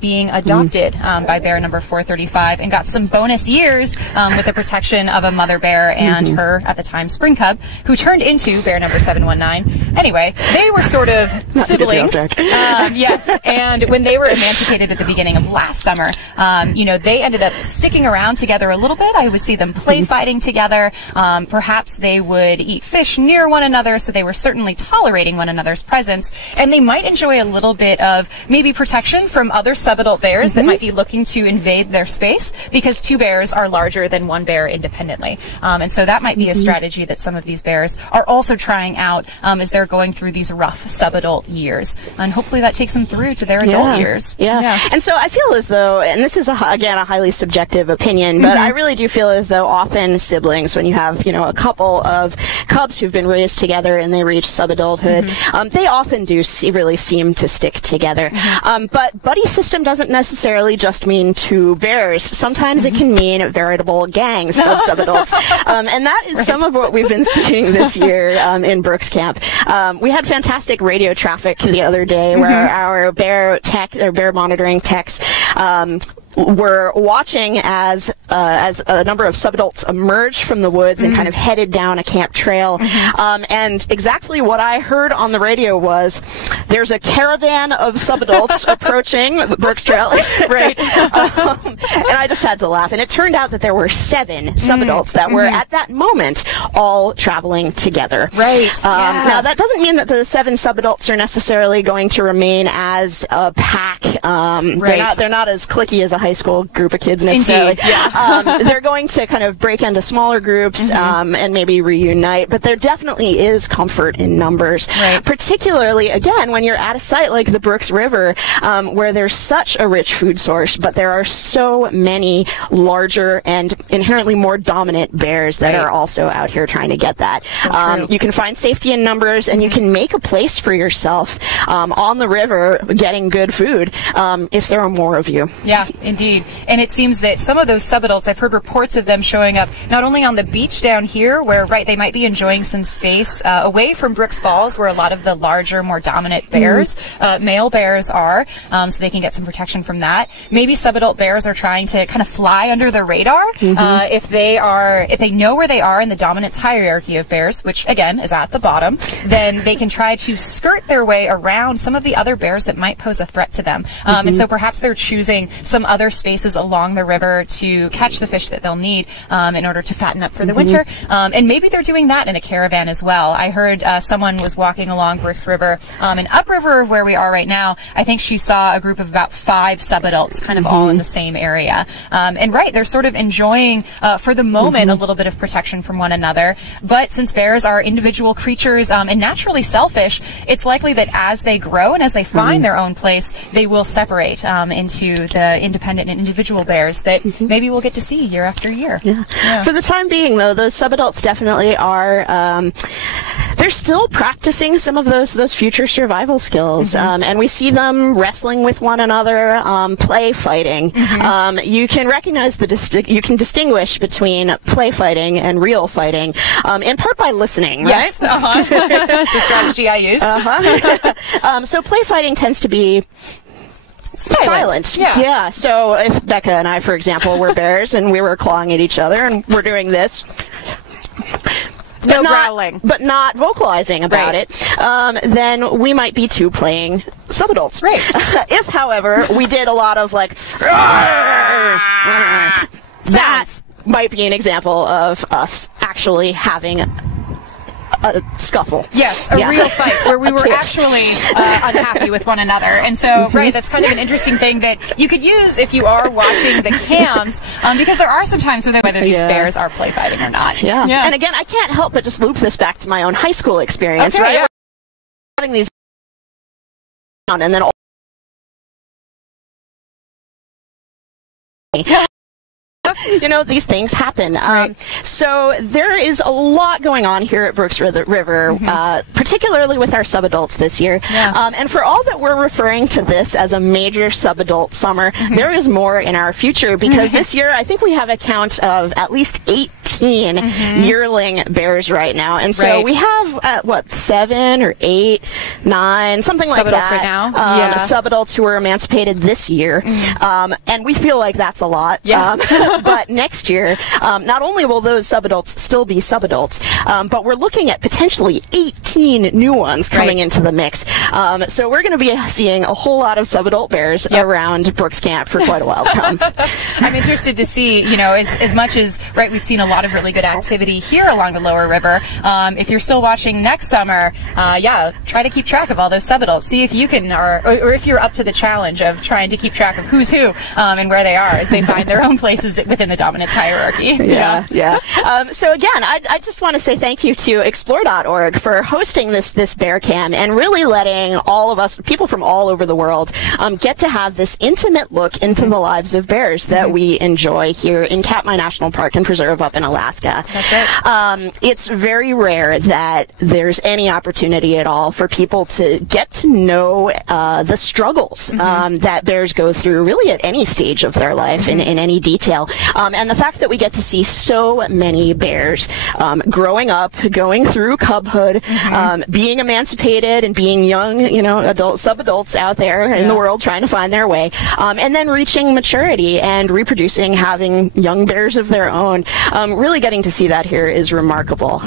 being adopted by bear number 435 and got some bonus years with the protection of a mother bear and her, at the time, spring cub, who turned into bear number 719. Anyway, they were sort of siblings. Yes, and when they were emancipated at the beginning of last summer, they ended up sticking around together a little bit. I would see them play fighting together. Perhaps they would eat fish near one another, so they were certainly tolerating one another's presence, and they might enjoy a little bit of maybe protection from other subadult bears that might be looking to invade their space, because two bears are larger than one bear independently. And so that might be a strategy that some of these bears are also trying out as they're going through these rough subadult years. And hopefully that takes them through to their adult years. Yeah. And so I feel as though, and this is, again, a highly subjective opinion, but I really do feel as though often siblings, when you have, a couple of cubs who've been raised together and they reach subadulthood, they often do really seem to stick together. But buddy system doesn't necessarily just mean two bears. Sometimes it can mean veritable gangs of subadults. And that is some of what we've been seeing this year in Brooks Camp. We had fantastic radio traffic the other day where our bear monitoring techs were watching as a number of subadults emerged from the woods and kind of headed down a camp trail. And exactly what I heard on the radio was, there's a caravan of subadults approaching the Brooks Trail. Right. And I just had to laugh. And it turned out that there were 7 subadults that were at that moment all traveling together. Right. Now, that doesn't mean that those 7 subadults are necessarily going to remain as a pack. They're not as cliquey as a high school group of kids necessarily. They're going to kind of break into smaller groups and maybe reunite, but there definitely is comfort in numbers, particularly, again, when you're at a site like the Brooks River, where there's such a rich food source, but there are so many larger and inherently more dominant bears that are also out here trying to get that. You can find safety in numbers, and you can make a place for yourself on the river getting good food if there are more of you. Yeah, indeed. And it seems that some of those subadults, I've heard reports of them showing up not only on the beach down here, where they might be enjoying some space away from Brooks Falls, where a lot of the larger, more dominant bears, male bears are, so they can get some protection from that. Maybe subadult bears are trying to kind of fly under the radar. If they know where they are in the dominance hierarchy of bears, which again is at the bottom, then they can try to skirt their way around some of the other bears that might pose a threat to them. And so perhaps they're choosing some other spaces along the river to catch the fish that they'll need in order to fatten up for the winter. And maybe they're doing that in a caravan as well. I heard someone was walking along Brooks River, and upriver of where we are right now, I think she saw a group of about 5 subadults kind of all in the same area. And they're sort of enjoying, for the moment, a little bit of protection from one another. But since bears are individual creatures and naturally selfish, it's likely that as they grow and as they find their own place, they will separate into the independent and individual bears that maybe we'll get to see year after year. For the time being, though, those subadults definitely are they're still practicing some of those future survival skills, and we see them wrestling with one another, play fighting. You can recognize you can distinguish between play fighting and real fighting, in part by listening. Yes, it's a strategy I use. So play fighting tends to be silent. Yeah. So if Becca and I, for example, were bears and we were clawing at each other and we're doing this, no growling, but not vocalizing about it, then we might be 2 playing subadults. If, however, we did a lot of that might be an example of us actually having a scuffle. Yes, a real fight where we were actually unhappy with one another. And so, that's kind of an interesting thing that you could use if you are watching the cams, because there are some times whether these bears are play fighting or not. And again, I can't help but just loop this back to my own high school experience, having these and then these things happen. So there is a lot going on here at Brooks River, particularly with our subadults this year. And for all that we're referring to this as a major subadult summer, there is more in our future, because this year I think we have a count of at least 8 18 yearling bears right now. And so we have, 7 or 8, 9, something like that. Subadults right now. Subadults who were emancipated this year. And we feel like that's a lot. But next year, not only will those subadults still be subadults, but we're looking at potentially 18 new ones coming into the mix. So we're going to be seeing a whole lot of subadult bears around Brooks Camp for quite a while to come. I'm interested to see, you know, as much as, we've seen a lot of really good activity here along the lower river. If you're still watching next summer, try to keep track of all those subadults. See if you can, or if you're up to the challenge of trying to keep track of who's who and where they are as they find their own places within the dominance hierarchy. So again, I just want to say thank you to Explore.org for hosting this bear cam and really letting all of us, people from all over the world, get to have this intimate look into the lives of bears that we enjoy here in Katmai National Park and Preserve up in Alaska. That's right. It's very rare that there's any opportunity at all for people to get to know the struggles that bears go through really at any stage of their life in any detail. And the fact that we get to see so many bears growing up, going through cubhood, being emancipated and being young, subadults out there in the world trying to find their way, and then reaching maturity and reproducing, having young bears of their own. Really getting to see that here is remarkable.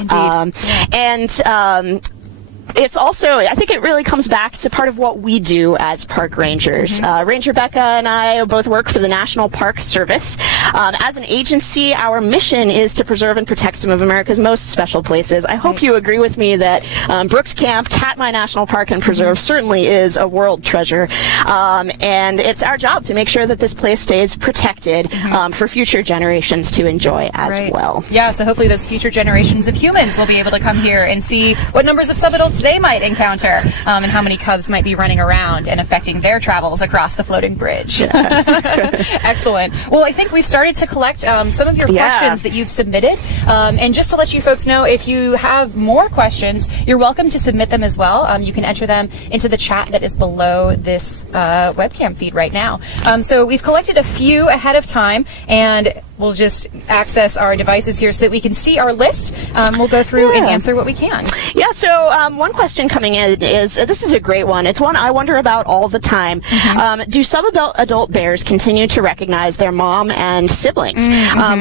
It's also, I think it really comes back to part of what we do as park rangers. Ranger Becca and I both work for the National Park Service. As an agency, our mission is to preserve and protect some of America's most special places. I hope you agree with me that Brooks Camp, Katmai National Park and Preserve certainly is a world treasure. And it's our job to make sure that this place stays protected for future generations to enjoy as well. Yeah, so hopefully those future generations of humans will be able to come here and see what numbers of subadults they might encounter and how many cubs might be running around and affecting their travels across the floating bridge. Excellent. Well, I think we've started to collect some of your questions that you've submitted. And just to let you folks know, if you have more questions, you're welcome to submit them as well. You can enter them into the chat that is below this webcam feed right now. So we've collected a few ahead of time, and we'll just access our devices here so that we can see our list. We'll go through and answer what we can. Yeah, so one question coming in is, this is a great one. It's one I wonder about all the time. Do subadult bears continue to recognize their mom and siblings?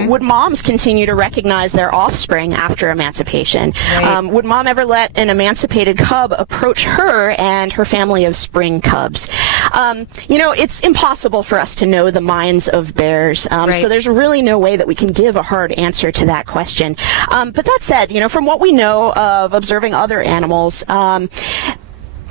Would moms continue to recognize their offspring after emancipation? Would mom ever let an emancipated cub approach her and her family of spring cubs? It's impossible for us to know the minds of bears, so there's really no way that we can give a hard answer to that question. But that said, from what we know of observing other animals,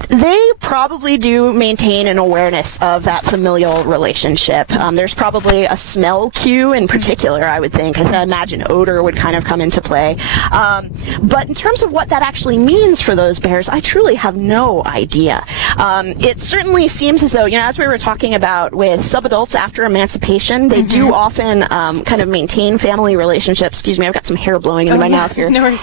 they probably do maintain an awareness of that familial relationship. There's probably a smell cue in particular, I would think. I imagine odor would kind of come into play. But in terms of what that actually means for those bears, I truly have no idea. It certainly seems as though, as we were talking about with subadults after emancipation, they do often kind of maintain family relationships. Excuse me, I've got some hair blowing into my mouth here. No worries.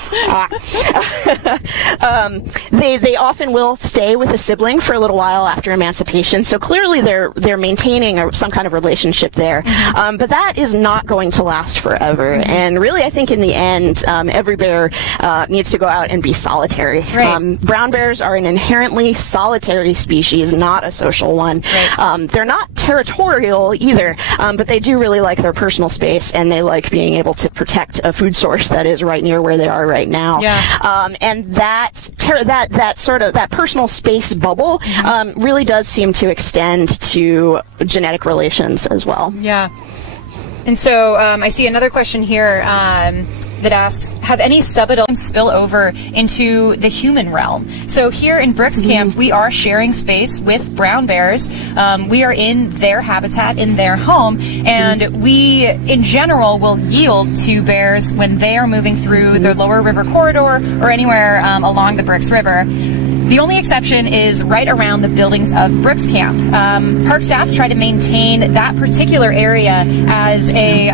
They often will stay with a sibling for a little while after emancipation, so clearly they're maintaining some kind of relationship there. But that is not going to last forever, and really I think in the end every bear needs to go out and be solitary. Brown bears are an inherently solitary species, not a social one. They're not territorial either, but they do really like their personal space, and they like being able to protect a food source that is right near where they are right now. And that personal space bubble really does seem to extend to genetic relations as well. And so I see another question here that asks, have any subadults spill over into the human realm? So here in Brooks Camp, we are sharing space with brown bears. We are in their habitat, in their home, and we, in general, will yield to bears when they are moving through the lower river corridor or anywhere along the Brooks River. The only exception is right around the buildings of Brooks Camp. Park staff try to maintain that particular area as a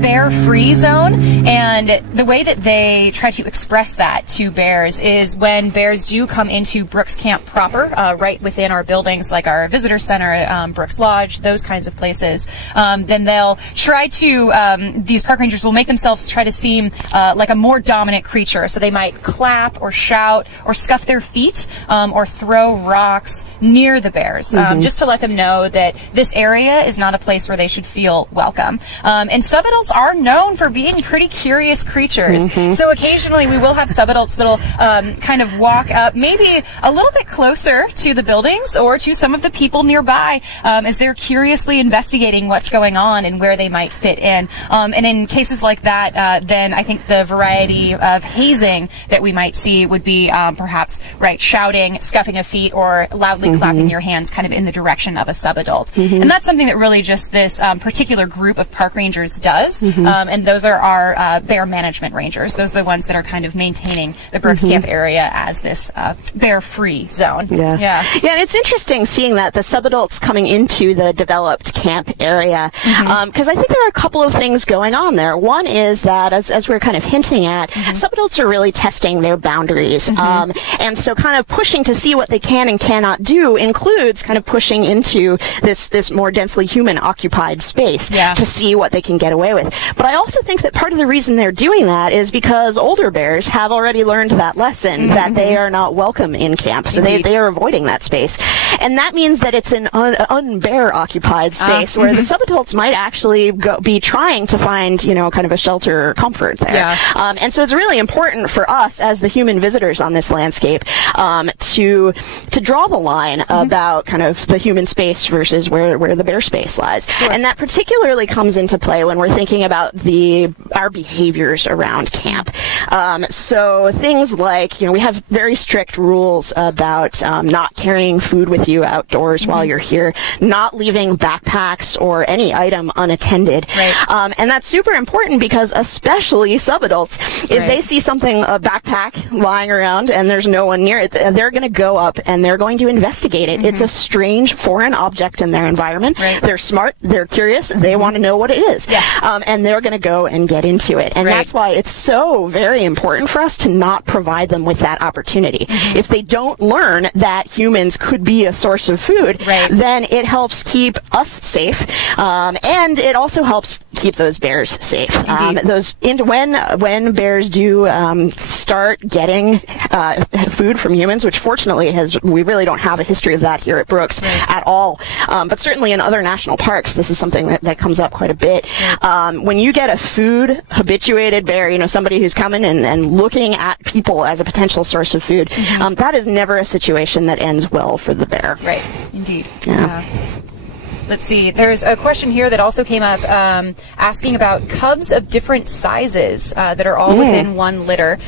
bear-free zone, and the way that they try to express that to bears is when bears do come into Brooks Camp proper, right within our buildings like our visitor center, Brooks Lodge, those kinds of places, then they'll try to, these park rangers will make themselves try to seem like a more dominant creature. So they might clap or shout or scuff their feet or throw rocks near the bears, just to let them know that this area is not a place where they should feel welcome. And subadults are known for being pretty curious creatures. So occasionally we will have subadults that'll kind of walk up maybe a little bit closer to the buildings or to some of the people nearby as they're curiously investigating what's going on and where they might fit in. And in cases like that, then I think the variety of hazing that we might see would be perhaps, right, shouting, scuffing of feet, or loudly clapping your hands kind of in the direction of a subadult. And that's something that really just this particular group of park rangers does. And those are our bear management rangers. Those are the ones that are kind of maintaining the Brooks Camp area as this bear-free zone. Yeah, and it's interesting seeing that the subadults coming into the developed camp area, because I think there are a couple of things going on there. One is that, as we're kind of hinting at, subadults are really testing their boundaries, and so kind of pushing to see what they can and cannot do includes kind of pushing into this more densely human-occupied space to see what they can get away with. But I also think that part of the reason they're doing that is because older bears have already learned that lesson, that they are not welcome in camp, so they are avoiding that space. And that means that it's an un-bear-occupied space where the subadults might actually be trying to find, you know, kind of a shelter or comfort there. And so it's really important for us as the human visitors on this landscape to draw the line about kind of the human space versus where the bear space lies. And that particularly comes into play when we're thinking about our behaviors around camp. So things like, you know, we have very strict rules about not carrying food with you outdoors while you're here, not leaving backpacks or any item unattended. And that's super important because especially subadults, if they see something, a backpack lying around and there's no one near it, they're going to go up and they're going to investigate it. It's a strange foreign object in their environment. They're smart, they're curious, they want to know what it is. And they're going to go and get into it. And that's why it's so very important for us to not provide them with that opportunity. If they don't learn that humans could be a source of food, then it helps keep us safe, and it also helps keep those bears safe. When bears do start getting food from humans, which fortunately we really don't have a history of that here at Brooks at all, but certainly in other national parks this is something that comes up quite a bit. When you get a food habituated bear, you know, somebody who's coming and looking at people as a potential source of food, that is never a situation that ends well for the bear. Indeed. Let's see. There's a question here that also came up asking about cubs of different sizes that are all within one litter.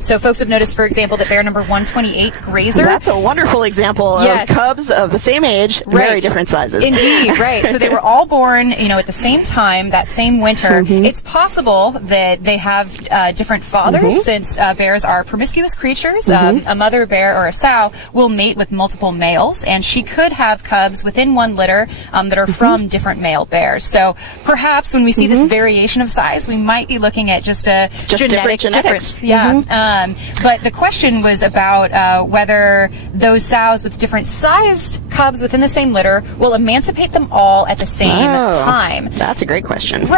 So folks have noticed, for example, that bear number 128, Grazer. That's a wonderful example of cubs of the same age, very different sizes. Indeed, So they were all born, you know, at the same time, that same winter. It's possible that they have different fathers, since bears are promiscuous creatures. A mother bear or a sow will mate with multiple males, and she could have cubs within one litter that are from different male bears. So perhaps when we see this variation of size, we might be looking at just a genetic difference. But the question was about whether those sows with different sized cubs within the same litter will emancipate them all at the same time. That's a great question.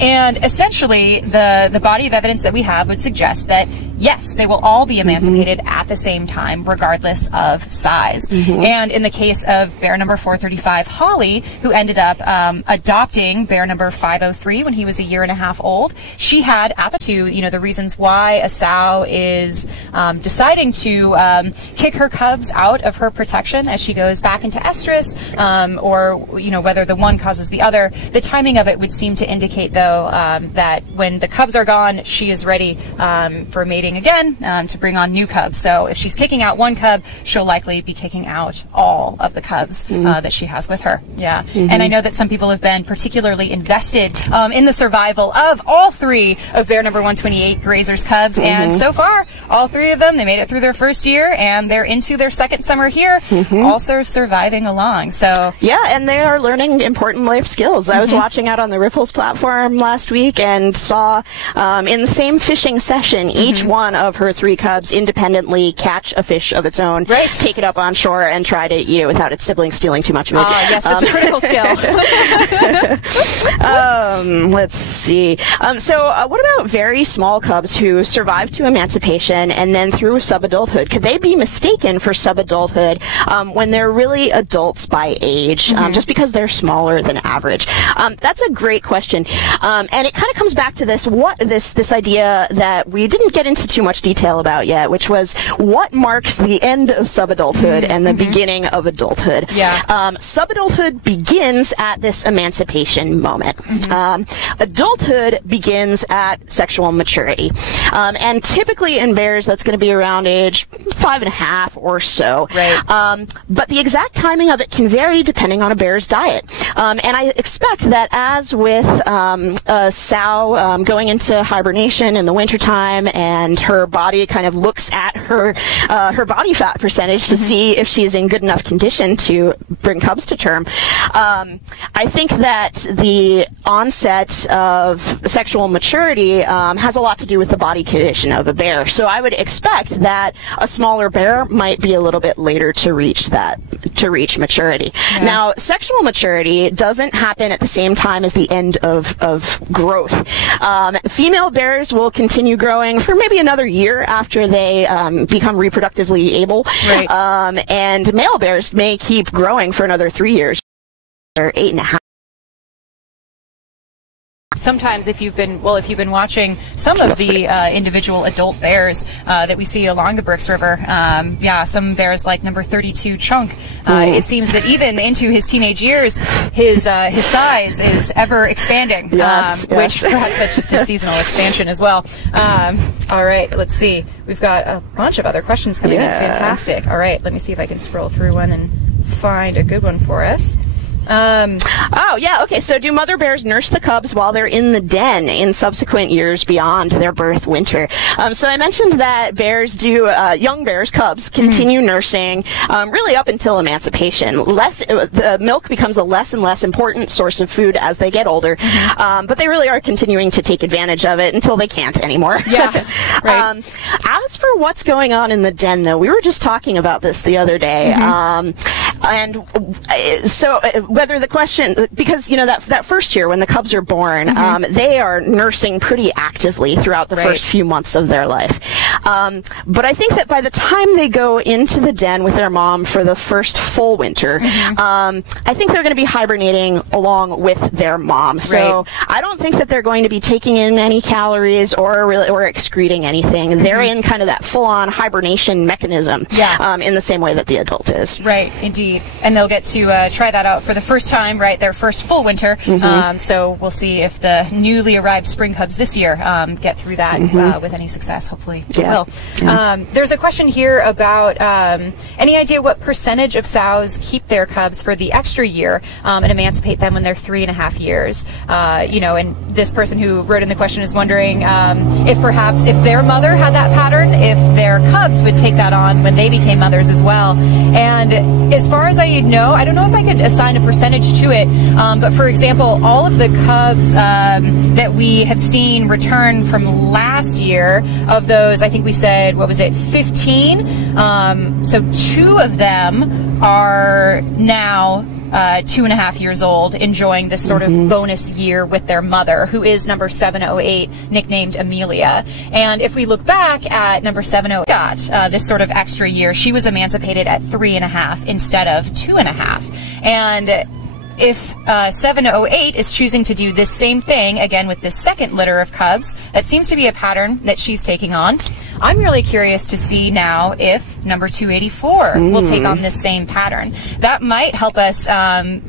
And essentially the body of evidence that we have would suggest that yes, they will all be emancipated at the same time, regardless of size. And in the case of bear number 435, Holly, who ended up adopting bear number 503 when he was 1.5 years old, she had at the the reasons why a sow is deciding to kick her cubs out of her protection as she goes back into estrus, or whether the one causes the other. The timing of it would seem to indicate, though, that when the cubs are gone, she is ready for mating again, to bring on new cubs. So if she's kicking out one cub, she'll likely be kicking out all of the cubs that she has with her. Yeah, and I know that some people have been particularly invested in the survival of all 3 of bear number 128 Grazer's cubs, and so far, all 3 of them, they made it through their first year, and they're into their second summer here, also surviving along. So yeah, and they are learning important life skills. I was watching out on the Riffles platform last week and saw in the same fishing session, each one of her 3 cubs independently catch a fish of its own, take it up on shore, and try to eat it without its siblings stealing too much of it. Yes, that's a critical skill. Let's see. What about very small cubs who survive to emancipation and then through subadulthood? Could they be mistaken for subadulthood when they're really adults by age, just because they're smaller than average? That's a great question, and it kind of comes back to this idea that we didn't get into too much detail about yet, which was what marks the end of subadulthood and the beginning of adulthood. Subadulthood begins at this emancipation moment. Adulthood begins at sexual maturity, and typically in bears that's going to be around age 5.5 or so. But the exact timing of it can vary depending on a bear's diet, and I expect that as with a sow going into hibernation in the wintertime, and her body kind of looks at her body fat percentage to see if she's in good enough condition to bring cubs to term. I think that the onset of sexual maturity has a lot to do with the body condition of a bear. So I would expect that a smaller bear might be a little bit later to reach maturity. Now, sexual maturity doesn't happen at the same time as the end of growth. Female bears will continue growing for maybe another year after they become reproductively able, and male bears may keep growing for another 3 years or 8.5. Sometimes if you've been watching some of the individual adult bears that we see along the Brooks River, some bears like number 32 Chunk, it seems that even into his teenage years, his size is ever expanding, which perhaps that's just a seasonal expansion as well. All right, let's see. We've got a bunch of other questions coming in. Fantastic. All right, let me see if I can scroll through one and find a good one for us. Okay, so do mother bears nurse the cubs while they're in the den in subsequent years beyond their birth winter? So I mentioned that bears do, young bears, cubs, continue nursing really up until emancipation. The milk becomes a less and less important source of food as they get older, but they really are continuing to take advantage of it until they can't anymore. As for what's going on in the den, though, we were just talking about this the other day, and so whether the question, because that first year when the cubs are born, they are nursing pretty actively throughout the first few months of their life. But I think that by the time they go into the den with their mom for the first full winter, I think they're going to be hibernating along with their mom. So I don't think that they're going to be taking in any calories or excreting anything. They're in kind of that full-on hibernation mechanism in the same way that the adult is. Right, indeed. And they'll get to try that out for the first time, their first full winter. So we'll see if the newly arrived spring cubs this year get through that with any success. Hopefully they will. There's a question here about any idea what percentage of sows keep their cubs for the extra year and emancipate them when they're 3.5 years? And this person who wrote in the question is wondering if perhaps if their mother had that pattern, if their cubs would take that on when they became mothers as well. And as far as I know, I don't know if I could assign a percentage to it, but for example, all of the cubs that we have seen return from last year, of those, I think we said, what was it, 15? So 2 of them are now 2.5 years old, enjoying this sort of bonus year with their mother, who is number 708, nicknamed Amelia. And if we look back at number 708, got this sort of extra year. She was emancipated at 3.5 instead of 2.5. And if 708 is choosing to do this same thing again with this second litter of cubs, that seems to be a pattern that she's taking on. I'm really curious to see now if number 284 will take on this same pattern. That might help us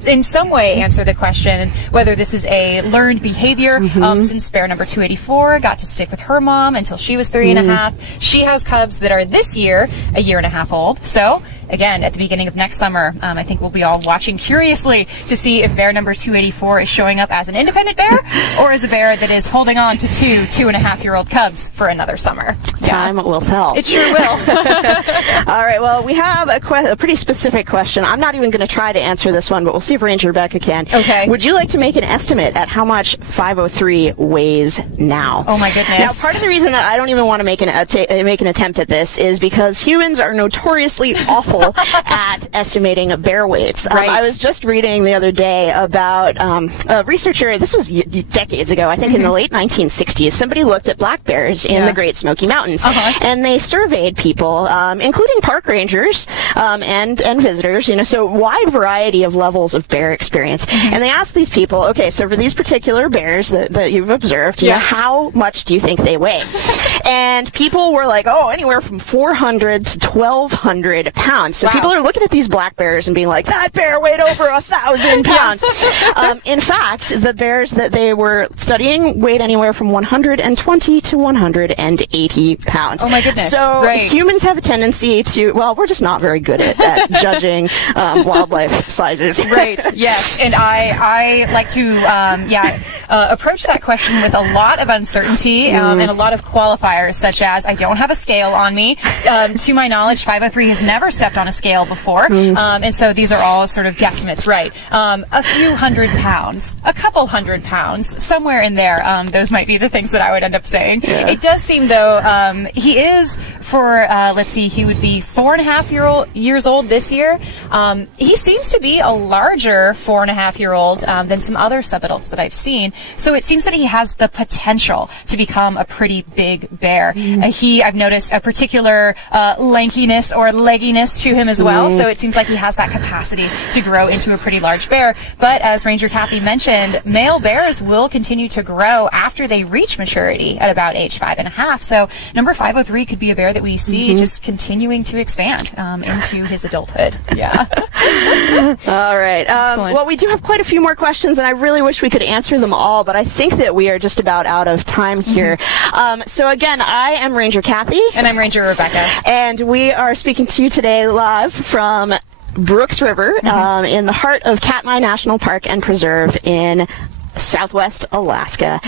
in some way answer the question whether this is a learned behavior, since bear number 284 got to stick with her mom until she was 3.5. She has cubs that are this year 1.5 years old. So again, at the beginning of next summer, I think we'll be all watching curiously to see if bear number 284 is showing up as an independent bear or as a bear that is holding on to 2.5-year-old cubs for another summer. Time will tell. It sure will. All right, well, we have a pretty specific question. I'm not even going to try to answer this one, but we'll see if Ranger Rebecca can. Okay. Would you like to make an estimate at how much 503 weighs now? Oh, my goodness. Now, part of the reason that I don't even want to make an attempt at this is because humans are notoriously awful at estimating bear weights. Right. I was just reading the other day about a researcher, this was decades ago, I think in the late 1960s, somebody looked at black bears in the Great Smoky Mountains, and they surveyed people, including park rangers and visitors, so wide variety of levels of bear experience. And they asked these people, okay, so for these particular bears that you've observed, how much do you think they weigh? And people were like, oh, anywhere from 400 to 1,200 pounds. So people are looking at these black bears and being like, that bear weighed over 1,000 pounds. In fact, the bears that they were studying weighed anywhere from 120 to 180 pounds. Oh my goodness. So humans have a tendency to, well, we're just not very good at judging wildlife sizes. Right, yes. And I like to, approach that question with a lot of uncertainty and a lot of qualifiers, such as I don't have a scale on me. To my knowledge, 503 has never stepped on a scale before. And so these are all sort of guesstimates, right? A few hundred pounds, a couple hundred pounds, somewhere in there. Those might be the things that I would end up saying. It does seem, though, he is for, let's see, he would be 4.5 years old this year. He seems to be a larger 4.5-year-old than some other subadults that I've seen. So it seems that he has the potential to become a pretty big bear. I've noticed a particular lankiness or legginess to him as well. So it seems like he has that capacity to grow into a pretty large bear. But as Ranger Kathy mentioned, male bears will continue to grow after they reach maturity at about age 5.5. So number 503 could be a bear that we see just continuing to expand into his adulthood. Yeah. All right. Well, we do have quite a few more questions, and I really wish we could answer them all, but I think that we are just about out of time here. So again, I am Ranger Kathy. And I'm Ranger Rebecca. And we are speaking to you today live from Brooks River in the heart of Katmai National Park and Preserve in Southwest Alaska.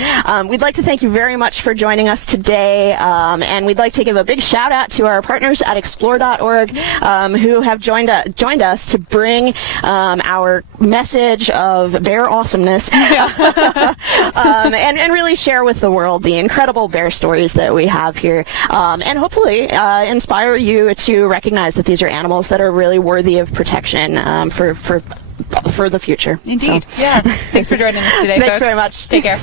We'd like to thank you very much for joining us today, and we'd like to give a big shout out to our partners at explore.org who have joined us to bring our message of bear awesomeness and really share with the world the incredible bear stories that we have here, and hopefully inspire you to recognize that these are animals that are really worthy of protection for the future. Indeed. So. Yeah. Thanks for joining us today, Thanks folks. very much. Take care.